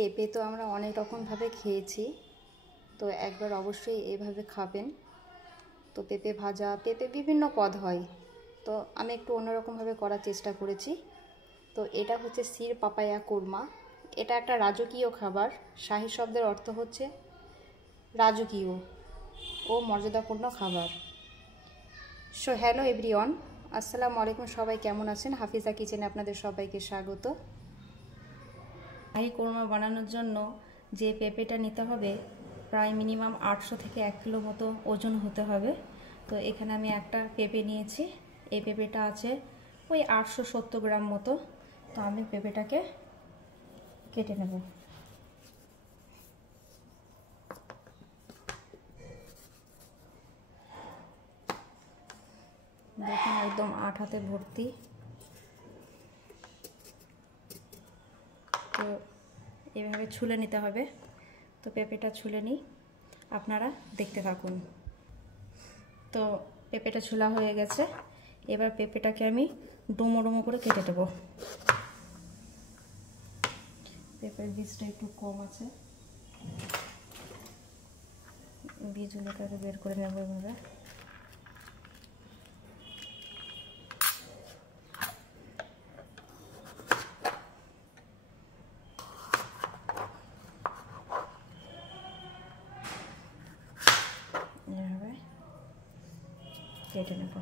পেঁপে তো আমরা অনেক রকমভাবে খেয়েছি, তো একবার অবশ্যই এভাবে খাবেন। তো পেঁপে ভাজা, পেঁপে বিভিন্ন পদ হয়, তো আমি একটু অন্যরকমভাবে করার চেষ্টা করেছি। তো এটা হচ্ছে সির পাপায়া কোরমা। এটা একটা রাজকীয় খাবার। শাহী শব্দের অর্থ হচ্ছে রাজকীয় ও মর্যাদাপূর্ণ খাবার। সো হ্যালো এভরিওয়ান, আসসালামু আলাইকুম। সবাই কেমন আছেন? হাফিজা কিচেনে আপনাদের সবাইকে স্বাগত। শাহী কোরমা বানানোর জন্য যে পেঁপেটা নিতে হবে প্রায় মিনিমাম 800 থেকে 1 কিলো মতো ওজন হতে হবে। তো এখানে আমি একটা পেঁপে নিয়েছি। এই পেঁপেটা আছে ওই 870 গ্রাম মতো। তো আমি পেঁপেটাকে কেটে নেব। দেখুন একদম 8 হাতে ভর্তি। তো এভাবে ছুলে নিতে হবে। তো পেঁপেটা ছুলে নিই, আপনারা দেখতে থাকুন। তো পেঁপেটা ছুলা হয়ে গেছে। এবার পেঁপেটাকে আমি ডুমো ডুমো করে কেটে দেবো। পেঁপের বীজটা একটু কম আছে, বীজগুলোকে বের করে নেব এভাবে। এভাবে কেটে নেব।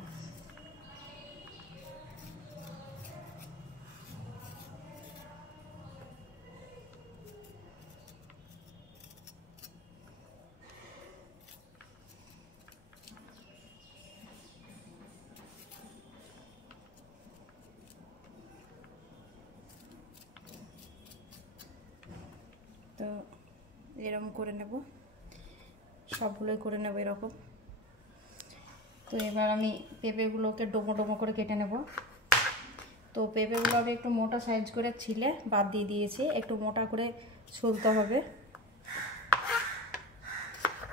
তো এরকম করে নেব, সবগুলোই করে নেব এরকম। তো এবার আমি পেঁপেগুলোকে ডোমো ডোমো করে কেটে নেব। তো পেঁপেগুলো আমি একটু মোটা সাইজ করে ছিলে বাদ দিয়ে দিয়েছি, একটু মোটা করে ছুলতে হবে।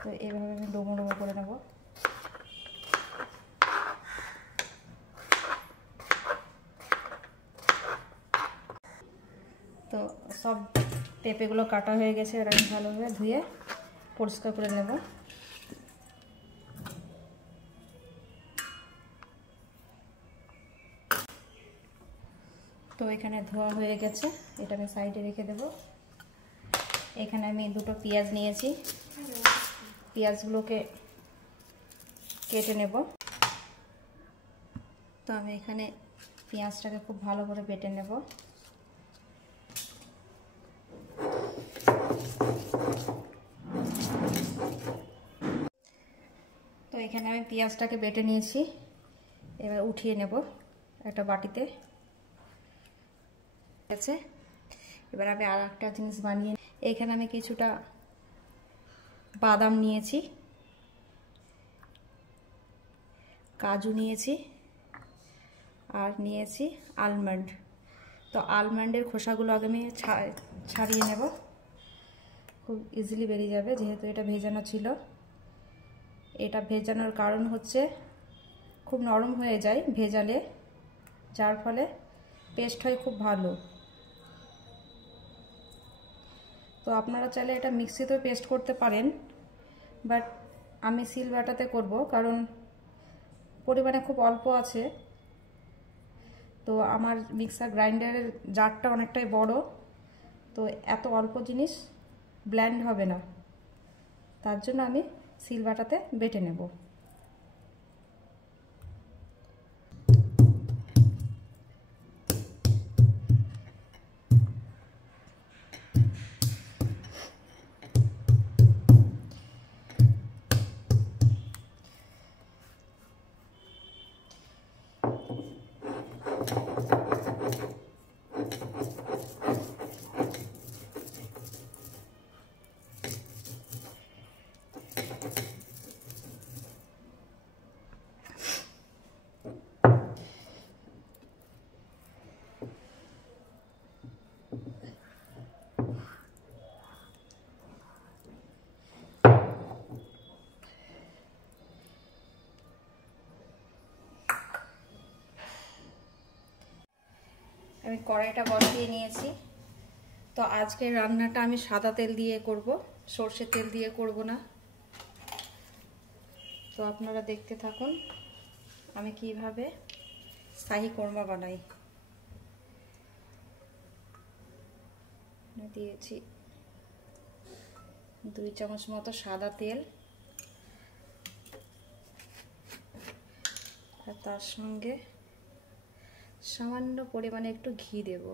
তো এইভাবে আমি ডোমো ডোমো করে নেব। তো সব পেঁপেগুলো কাটা হয়ে গেছে, এবার আমি ভালোভাবে ধুয়ে পরিষ্কার করে নেব। তো এখানে ধোয়া হয়ে গেছে, এটা আমি সাইডে রেখে দেব। এখানে আমি দুটো পেঁয়াজ নিয়েছি, পেঁয়াজগুলোকে কেটে নেব। তো আমি এখানে পেঁয়াজটাকে খুব ভালো করে বেটে নেব। তো এখানে আমি পেঁয়াজটাকে বেটে নিয়েছি, এবার উঠিয়ে নেব একটা বাটিতে। আছে এবার আমি আর একটা জিনিস বানিয়ে, এখানে আমি কিছুটা বাদাম নিয়েছি, কাজু নিয়েছি, আর নিয়েছি আলমন্ড। তো আলমন্ডের খোসাগুলো আগে আমি ছাড়িয়ে নেব, খুব ইজিলি বেরিয়ে যাবে যেহেতু এটা ভেজানো ছিল। এটা ভেজানোর কারণ হচ্ছে খুব নরম হয়ে যায় ভেজালে, যার ফলে পেস্ট হয় খুব ভালো। তো আপনারা চাইলে এটা মিক্সিতেও পেস্ট করতে পারেন, বাট আমি সিল বাটাতে করব কারণ পরিমাণে খুব অল্প আছে। তো আমার মিক্সার গ্রাইন্ডারের জারটা অনেকটাই বড়, তো এত অল্প জিনিস ব্লেন্ড হবে না, তার জন্য আমি সিল বাটাতে বেটে নেব। আমি কড়াইটা বসিয়ে নিয়েছি। তো আজকের রান্নাটা আমি সাদা তেল দিয়ে করব, সরষের তেল দিয়ে করব না। তো আপনারা দেখতে থাকুন আমি কিভাবে শাহী কোরমা বানাই। দিয়েছি 2 চামচ মতো সাদা তেল, আর তার সঙ্গে সামান্য পরিমাণে একটু ঘি দেব।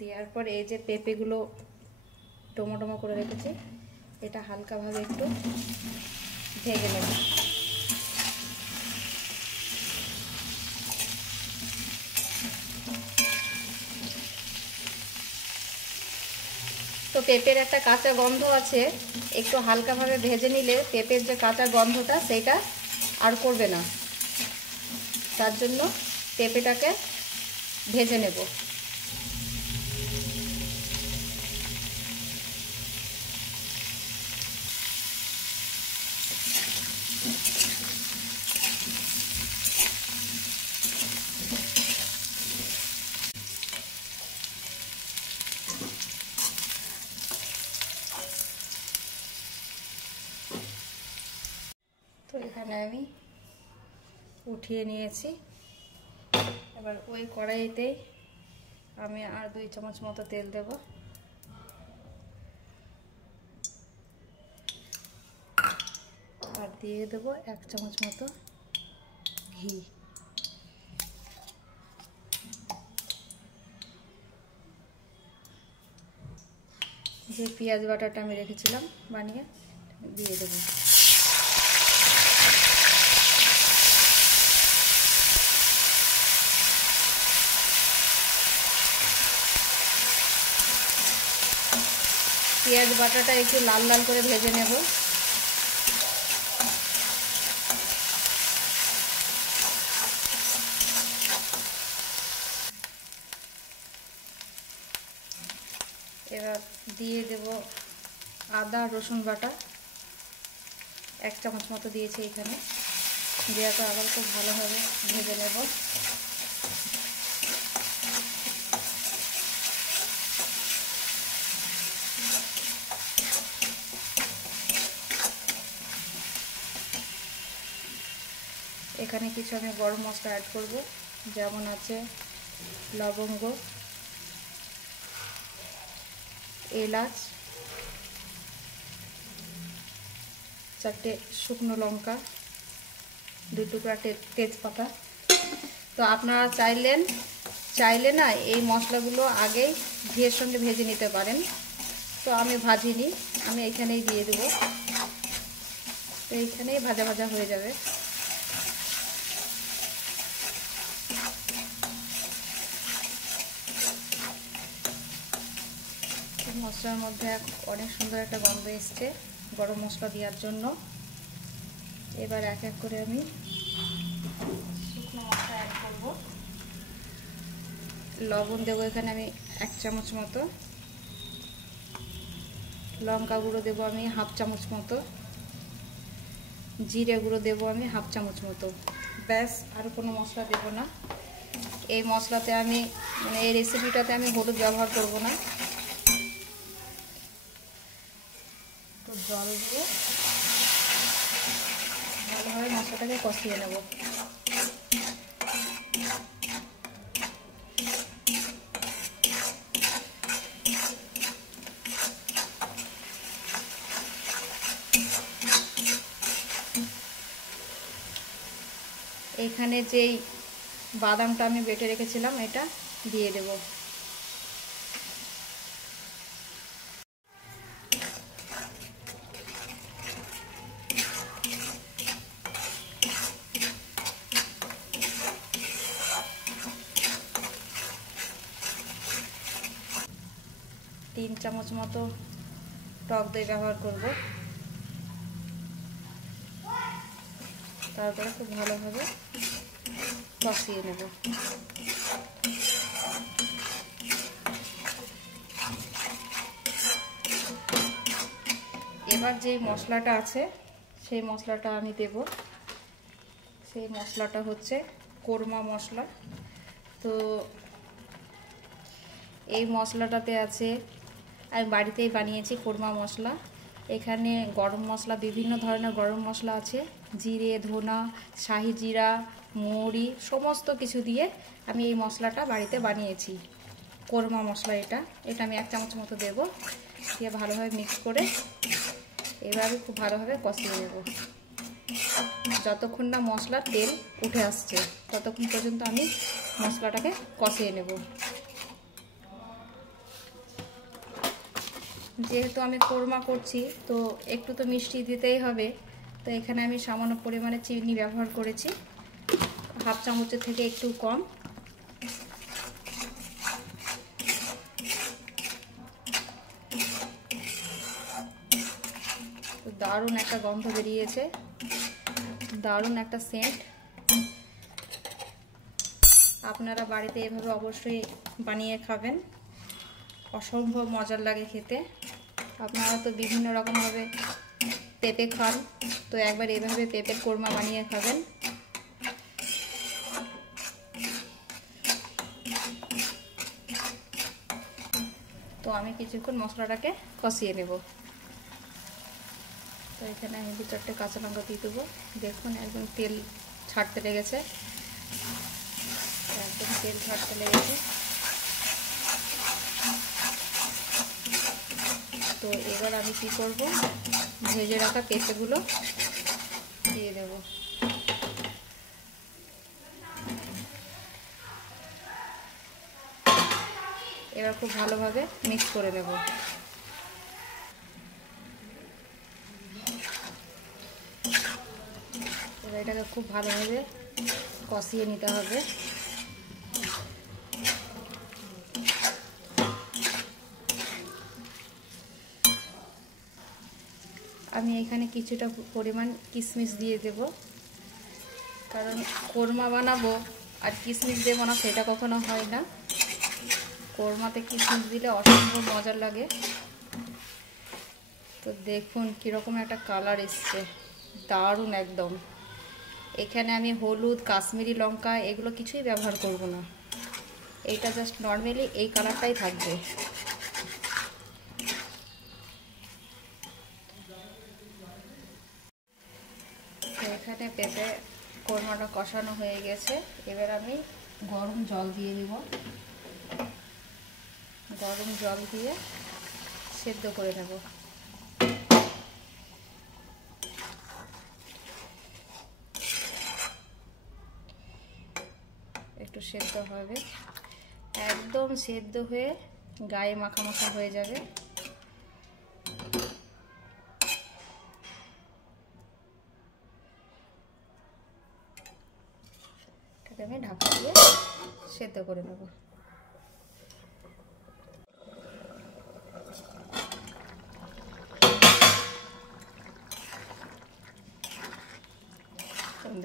দেওয়ার পর এই যে পেঁপেগুলো টমেটো করে রেখেছি, এটা হালকাভাবে একটু ভেজে নেব। তো পেঁপের একটা কাঁচা গন্ধ আছে, একটু হালকাভাবে ভেজে নিলে পেঁপের যে কাঁচা গন্ধটা সেটা আর করবে না। তার জন্য পেঁপেটাকে ভেজে নেব। তো এখানে আমি উঠিয়ে নিয়েছি। এবার ওই কড়াইতেই আমি আর 2 চামচ মতো তেল দেব। আর দিয়ে দেব 1 চামচ মতো ঘি। যে পেঁয়াজ বাটাটা আমি রেখেছিলাম বানিয়ে দিয়ে দেব। পেঁয়াজ বাটাটা একটু লাল লাল করে ভেজে নেব। এবার দিয়ে দেব আদা রসুন বাটা, 1 চামচ মতো দিয়েছি এখানে। দেওয়াটা আবার খুব ভালোভাবে ভেজে নেব। এখানে কিছু আমি গরম মশলা অ্যাড করব, যেমন আছে লবঙ্গ, এলাচ, 4টে শুকনো লঙ্কা, 2 টুকরা তেজপাতা। তো আপনারা চাইলে না এই মশলাগুলো আগেই ঘিয়ের সঙ্গে ভেজে নিতে পারেন। তো আমি ভাজিনি, আমি এখানেই দিয়ে দেব। তো এইখানেই ভাজা ভাজা হয়ে যাবে। মশলার মধ্যে অনেক সুন্দর একটা গন্ধ এসছে গরম মশলা দেওয়ার জন্য। এবার এক এক করে আমি শুকনো মশলা অ্যাড করব। লবণ দেবো এখানে আমি 1 চামচ মতো, লঙ্কা গুঁড়ো দেবো আমি 1/2 চামচ মতো, জিরে গুঁড়ো দেবো আমি 1/2 চামচ মতো। ব্যাস, আর কোনো মশলা দেব না। এই মশলাতে আমি এই রেসিপিটাতে আমি হলুদ ব্যবহার করব না। একটু জল দিয়ে ভালোভাবে মশলাটাকে কষিয়ে নেব। এখানে যেই বাদামটা আমি বেটে রেখেছিলাম এটা দিয়ে দেব। তিন চামচ মতো টক দই ব্যবহার করব। তারপরে খুব ভালোভাবে কষিয়ে নেব। এবার যে মশলাটা আছে সেই মশলাটা আমি দেব। সেই মশলাটা হচ্ছে কোরমা মশলা। তো এই মশলাটাতে আছে, আমি বাড়িতেই বানিয়েছি কোরমা মশলা। এখানে গরম মশলা, বিভিন্ন ধরনের গরম মশলা আছে, জিরে, ধনা, শাহি জিরা, মৌরি, সমস্ত কিছু দিয়ে আমি এই মশলাটা বাড়িতে বানিয়েছি। কোরমা মশলা এটা আমি 1 চামচ মতো দেবো, দিয়ে ভালোভাবে মিক্স করে এভাবে খুব ভালোভাবে কষিয়ে নেব। যতক্ষণ না মশলার তেল উঠে আসছে ততক্ষণ পর্যন্ত আমি মশলাটাকে কষিয়ে নেব। যেহেতু আমি কোরমা করছি তো একটু তো মিষ্টি দিতেই হবে, তো এখানে আমি সামান্য পরিমাণে চিনি ব্যবহার করেছি, 1/2 চামচের থেকে একটু কম। তো দারুণ একটা গন্ধ বেরিয়েছে, দারুণ একটা সেন্ট। আপনারা বাড়িতে এভাবে অবশ্যই বানিয়ে খাবেন, অসম্ভব মজার লাগে খেতে। আপনারা তো বিভিন্ন রকমভাবে পেঁপে খান, তো একবার এভাবে পেঁপের কোরমা বানিয়ে খাবেন। তো আমি কিছুক্ষণ মশলাটাকে কষিয়ে নেব। তো এখানে আমি 2-4টে কাঁচা লঙ্কা দিয়ে দেবো। দেখুন একদম তেল ছাড়তে লেগেছে, একদম তেল ছাড়তে লেগেছে। তো এবার আমি কি করব, ভেজে রাখা পেঁপেগুলো দিয়ে দেব। এবার খুব ভালোভাবে মিক্স করে নেব। এবার এটাকে খুব ভালোভাবে কষিয়ে নিতে হবে। আমি এখানে কিছুটা পরিমাণ কিশমিশ দিয়ে দেব, কারণ কোরমা বানাবো আর কিশমিশ দেবো না সেটা কখনো হয় না। কোরমাতে কিশমিশ দিলে অসম্ভব মজার লাগে। তো দেখুন কীরকম একটা কালার এসছে, দারুণ একদম। এখানে আমি হলুদ, কাশ্মীরি লঙ্কা এগুলো কিছুই ব্যবহার করব না, এইটা জাস্ট নর্মালি এই কালারটাই থাকবে। এখানে পেঁপে কোরমাটা কষানো হয়ে গেছে, এবার আমি গরম জল দিয়ে দিব। গরম জল দিয়ে সেদ্ধ করে নেব। একটু সেদ্ধ হবে, একদম সেদ্ধ হয়ে গায়ে মাখা মাখা হয়ে যাবে। এটাকে আমি ঢাকা দিয়ে সেদ্ধ করে নেব।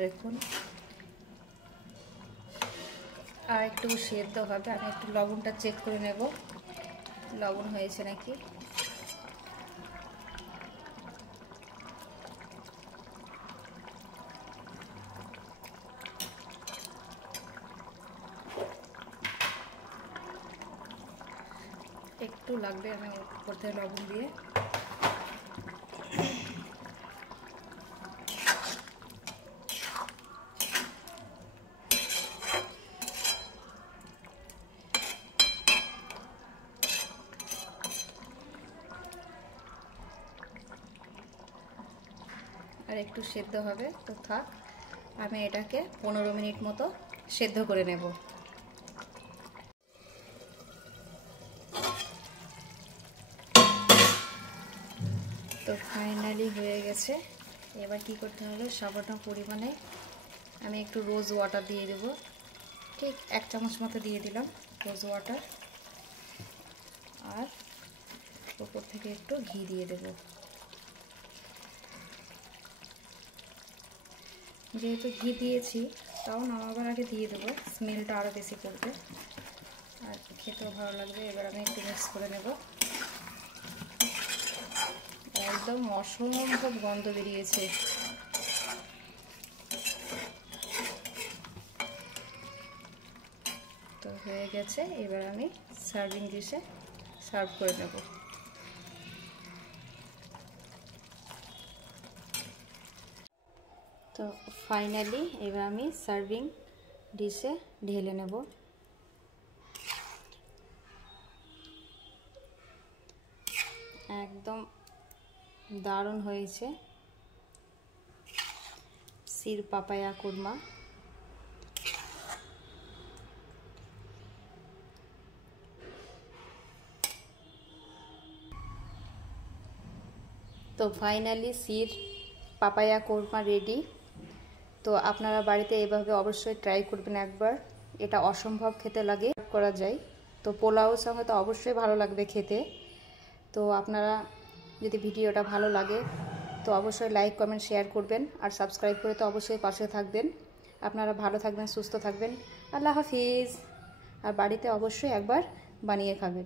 দেখুন আর একটু সেদ্ধ হবে, আমি একটু লবণটা চেক করে নেব, লবণ হয়েছে নাকি। একটু লাগবে, আমি উপর থেকে লবণ দিয়ে আর একটু সেদ্ধ হবে। তো থাক, আমি এটাকে 15 মিনিট মতো সেদ্ধ করে নেব। তো ফাইনালি হয়ে গেছে। এবার কি করতে হবে, সামান্য পরিমাণে আমি একটু রোজ ওয়াটার দিয়ে দেব, ঠিক 1 চামচ মতো দিয়ে দিলাম রোজ ওয়াটার, আর উপর থেকে একটু ঘি দিয়ে দেব। যেহেতু ঘি দিয়েছি তাও নামাবার আগে দিয়ে দেবো, স্মেলটা আরও বেশি করবে আর খেতেও ভালো লাগবে। এবার আমি একটু মিক্স করে নেব। একদম অসম্ভব গন্ধ বেরিয়েছে। তো হয়ে গেছে, এবার আমি সার্ভিং ডিশে সার্ভ করে নেব। তো ফাইনালি এবার আমি সার্ভিং ডিশে ঢেলে নেব। একদম দারুণ হয়েছে শির পাপায়া কোরমা। তো ফাইনালি শির পাপায়া কোরমা রেডি। তো আপনারা বাড়িতে এভাবে অবশ্যই ট্রাই করবেন একবার, এটা অসম্ভব খেতে লাগে, করা যায়। তো পোলাওর সঙ্গে তো অবশ্যই ভালো লাগবে খেতে। তো আপনারা যদি ভিডিওটা ভালো লাগে তো অবশ্যই লাইক কমেন্ট শেয়ার করবেন, আর সাবস্ক্রাইব করে তো অবশ্যই পাশে থাকবেন। আপনারা ভালো থাকবেন, সুস্থ থাকবেন। আল্লাহ হাফিজ। আর বাড়িতে অবশ্যই একবার বানিয়ে খাবেন।